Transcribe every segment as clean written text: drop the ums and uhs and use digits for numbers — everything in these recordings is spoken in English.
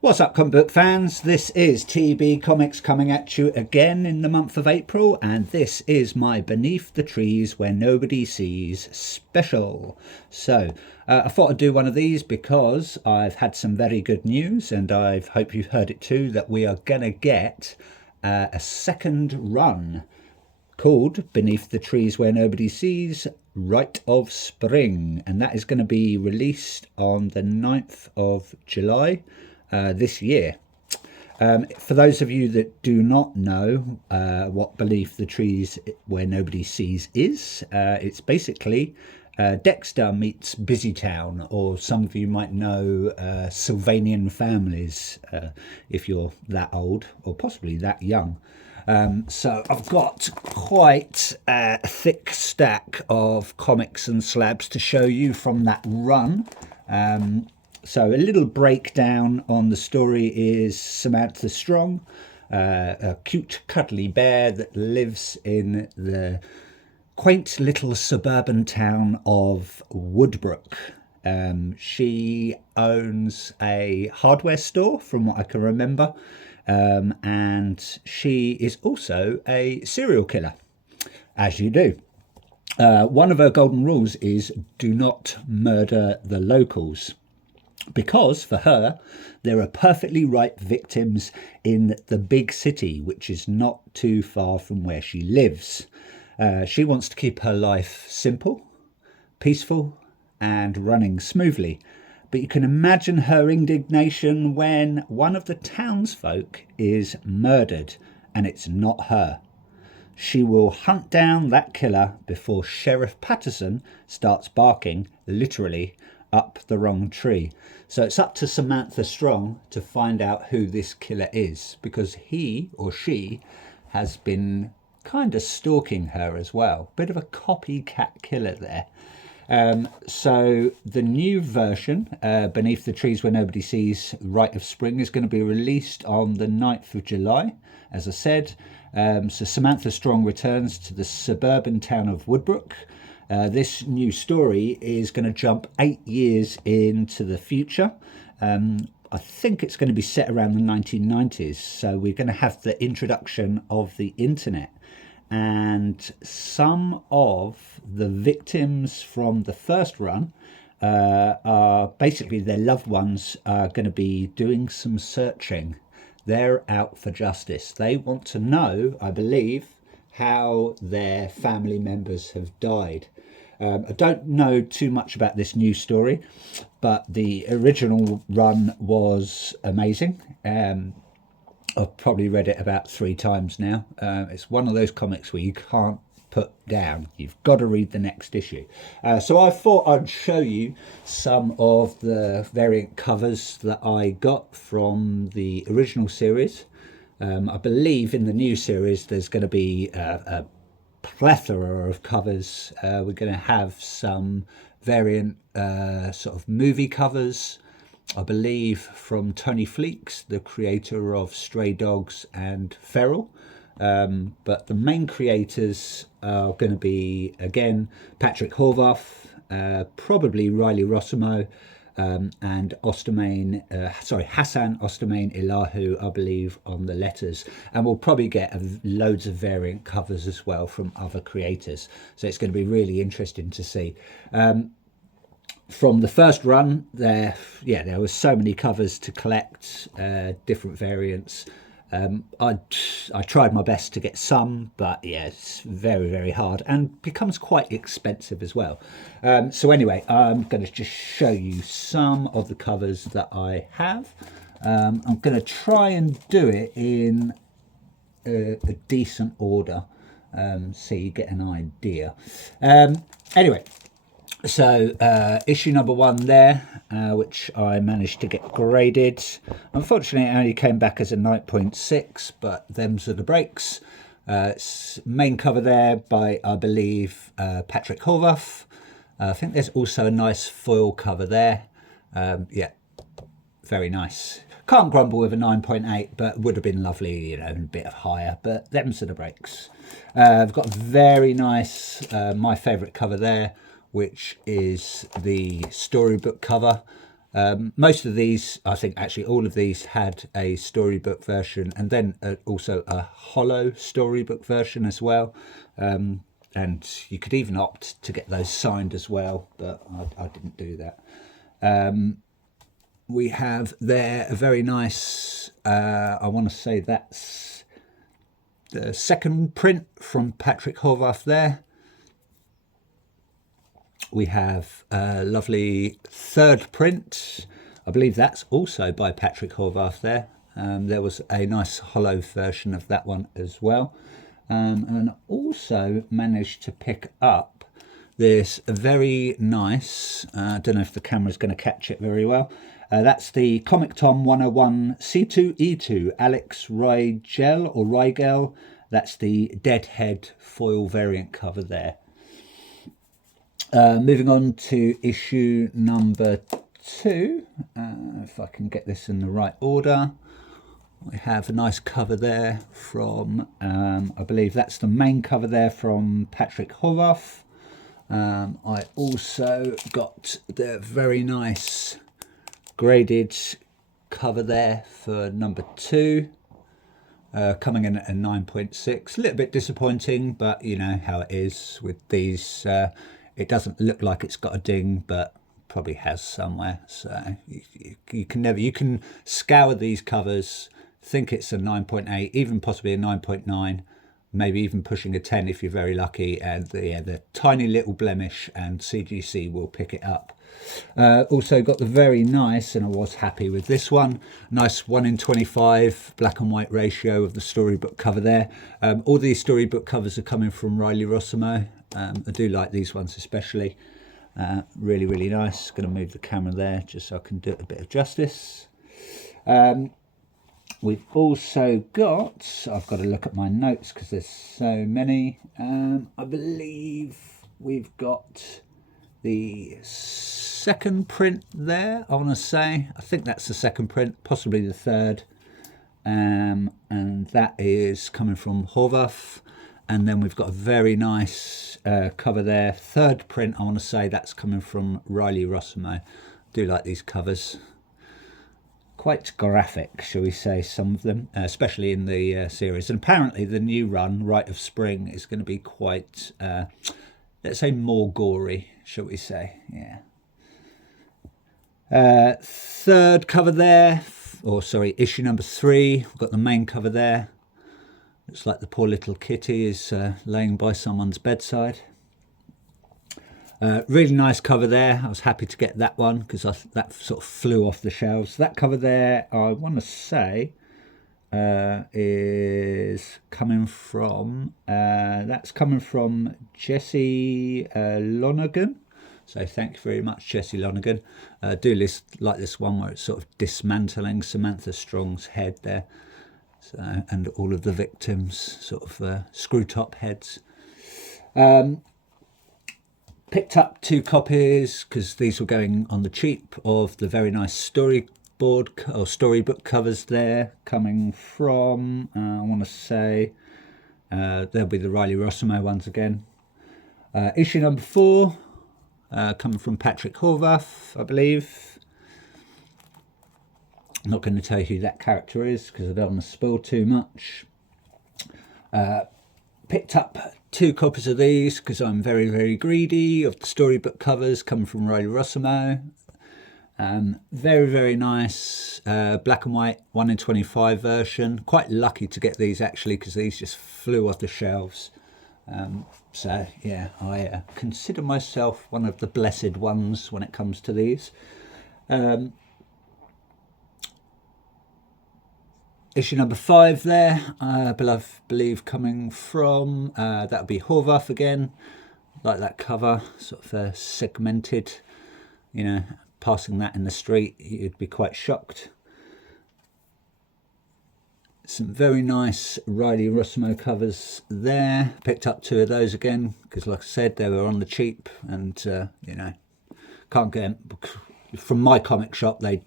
What's up, comic book fans? This is TB Comics coming at you again in the month of April, and this is my Beneath the Trees Where Nobody Sees special. So, I thought I'd do one of these because I've had some very good news, and I hope you've heard it too, that we are going to get a second run called Beneath the Trees Where Nobody Sees Rite of Spring, and that is going to be released on the 9th of July this year. For those of you that do not know what Beneath the Trees Where Nobody Sees is, it's basically Dexter meets Busytown, or some of you might know Sylvanian Families, if you're that old or possibly that young. So I've got quite a thick stack of comics and slabs to show you from that run. So a little breakdown on the story is Samantha Strong, a cute cuddly bear that lives in the quaint little suburban town of Woodbrook. She owns a hardware store from what I can remember. And she is also a serial killer, as you do. One of her golden rules is do not murder the locals, because for her, there are perfectly ripe victims in the big city, which is not too far from where she lives. She wants to keep her life simple, peaceful, and running smoothly. But you can imagine her indignation when one of the townsfolk is murdered and it's not her. She will hunt down that killer before Sheriff Patterson starts barking, literally, up the wrong tree. So it's up to Samantha Strong to find out who this killer is, because he or she has been kind of stalking her as well. Bit of a copycat killer there. So the new version, Beneath the Trees Where Nobody Sees Rite of Spring, is going to be released on the 9th of July, as I said. So Samantha Strong returns to the suburban town of Woodbrook. This new story is going to jump 8 years into the future. I think it's going to be set around the 1990s. So we're going to have the introduction of the internet. And some of the victims from the first run are basically their loved ones are going to be doing some searching. They're out for justice. They want to know, I believe, how their family members have died. I don't know too much about this new story, but the original run was amazing. I've probably read it about 3 times now. It's one of those comics where you can't put down. You've got to read the next issue. So I thought I'd show you some of the variant covers that I got from the original series. I believe in the new series there's going to be a plethora of covers. We're going to have some variant sort of movie covers, I believe, from Tony Fleecs, the creator of Stray Dogs and Feral. But the main creators are going to be, again, Patrick Horvath, probably Riley Rossimo, and Hassan Ostermain Ilahu, I believe, on the letters. And we'll probably get loads of variant covers as well from other creators. So it's going to be really interesting to see. From the first run, there was so many covers to collect, different variants. I tried my best to get some, but yeah, it's very, very hard and becomes quite expensive as well. So anyway, I'm going to just show you some of the covers that I have. I'm going to try and do it in a decent order, so you get an idea. Anyway. So issue number 1 there, which I managed to get graded. Unfortunately, it only came back as a 9.6, but them's are the breaks. Main cover there by, I believe, Patrick Horvath. I think there's also a nice foil cover there. Yeah, very nice. Can't grumble with a 9.8, but would have been lovely, a bit higher. But them's are the breaks. I've got very nice, my favourite cover there, which is the storybook cover. Most of these, I think actually all of these had a storybook version, and then also a hollow storybook version as well. And you could even opt to get those signed as well, but I didn't do that. We have there a very nice, I want to say that's the second print from Patrick Horvath there. We have a lovely third print. I believe that's also by Patrick Horvath there. There was a nice hollow version of that one as well. And also managed to pick up this very nice, I don't know if the camera's going to catch it very well. That's the Comic Tom 101 C2E2 Alex Rigel. That's the Deadhead foil variant cover there. Moving on to issue number 2, if I can get this in the right order. We have a nice cover there from, I believe that's the main cover there from Patrick Horvath. I also got the very nice graded cover there for number 2, coming in at a 9.6. A little bit disappointing, but you know how it is with these. It doesn't look like it's got a ding, but probably has somewhere. So you can scour these covers, think it's a 9.8, even possibly a 9.9, maybe even pushing a 10 if you're very lucky, and the tiny little blemish, and CGC will pick it up. Also got the very nice, and I was happy with this one, nice 1:25 black and white ratio of the storybook cover there. All these storybook covers are coming from Riley Rossimo. I do like these ones especially. Really, really nice. Going to move the camera there just so I can do it a bit of justice. We've also got, I've got to look at my notes because there's so many. I believe we've got the second print there, I want to say. I think that's the second print, possibly the third. And that is coming from Horvath. And then we've got a very nice cover there. Third print, I want to say that's coming from Riley Rossimo. Do like these covers. Quite graphic, shall we say, some of them, especially in the series. And apparently the new run, Rite of Spring, is going to be quite, let's say, more gory, shall we say. Yeah. Third cover there, or sorry, issue number 3. We've got the main cover there. Looks like the poor little kitty is laying by someone's bedside. Really nice cover there. I was happy to get that one because that sort of flew off the shelves. That cover there, I want to say, is coming from, that's coming from Jesse Lonergan. So thank you very much, Jesse Lonergan. Do like this one where it's sort of dismantling Samantha Strong's head there. So, and all of the victims, sort of screw top heads. Picked up 2 copies because these were going on the cheap of the very nice storybook covers there, coming from, I want to say, there'll be the Riley Rossimo ones again. Issue number 4, coming from Patrick Horvath, I believe. I'm not going to tell you who that character is because I don't want to spoil too much. Picked up 2 copies of these because I'm very, very greedy of the storybook covers coming from Riley Rossimo. Very, very nice black and white 1:25 version. Quite lucky to get these actually because these just flew off the shelves. So yeah, I consider myself one of the blessed ones when it comes to these. Issue number 5 there, I believe coming from, that would be Horvath again. Like that cover, sort of segmented, you know, passing that in the street, you'd be quite shocked. Some very nice Riley Rossimo covers there. Picked up 2 of those again, because like I said, they were on the cheap, and, you know, can't get them. From my comic shop, they...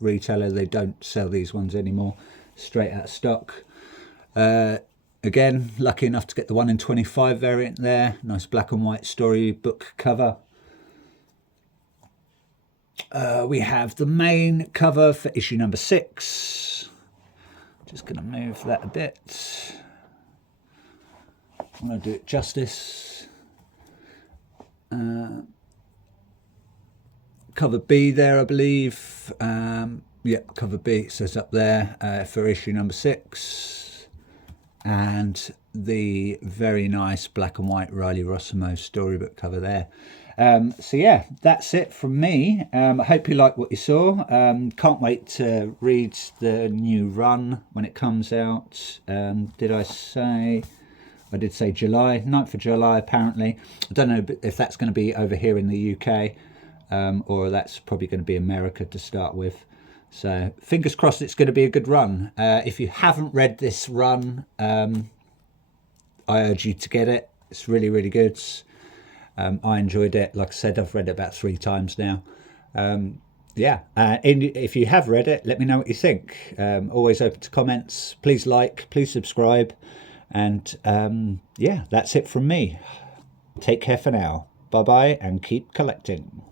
retailer, they don't sell these ones anymore, straight out of stock. Again, lucky enough to get the 1:25 variant there. Nice black and white storybook cover. We have the main cover for issue number 6. Just going to move that a bit. I want to do it justice. Cover B there, I believe. Cover B, it says up there for issue number 6. And the very nice black and white Riley Rossimo storybook cover there. So yeah, that's it from me. I hope you like what you saw. Can't wait to read the new run when it comes out. Did I say? I did say July, 9th of July apparently. I don't know if that's going to be over here in the UK or that's probably going to be America to start with. So fingers crossed it's going to be a good run. If you haven't read this run, I urge you to get it. It's really, really good. I enjoyed it. Like I said, I've read it about 3 times now. If you have read it, let me know what you think. Always open to comments. Please like, please subscribe. And that's it from me. Take care for now. Bye-bye and keep collecting.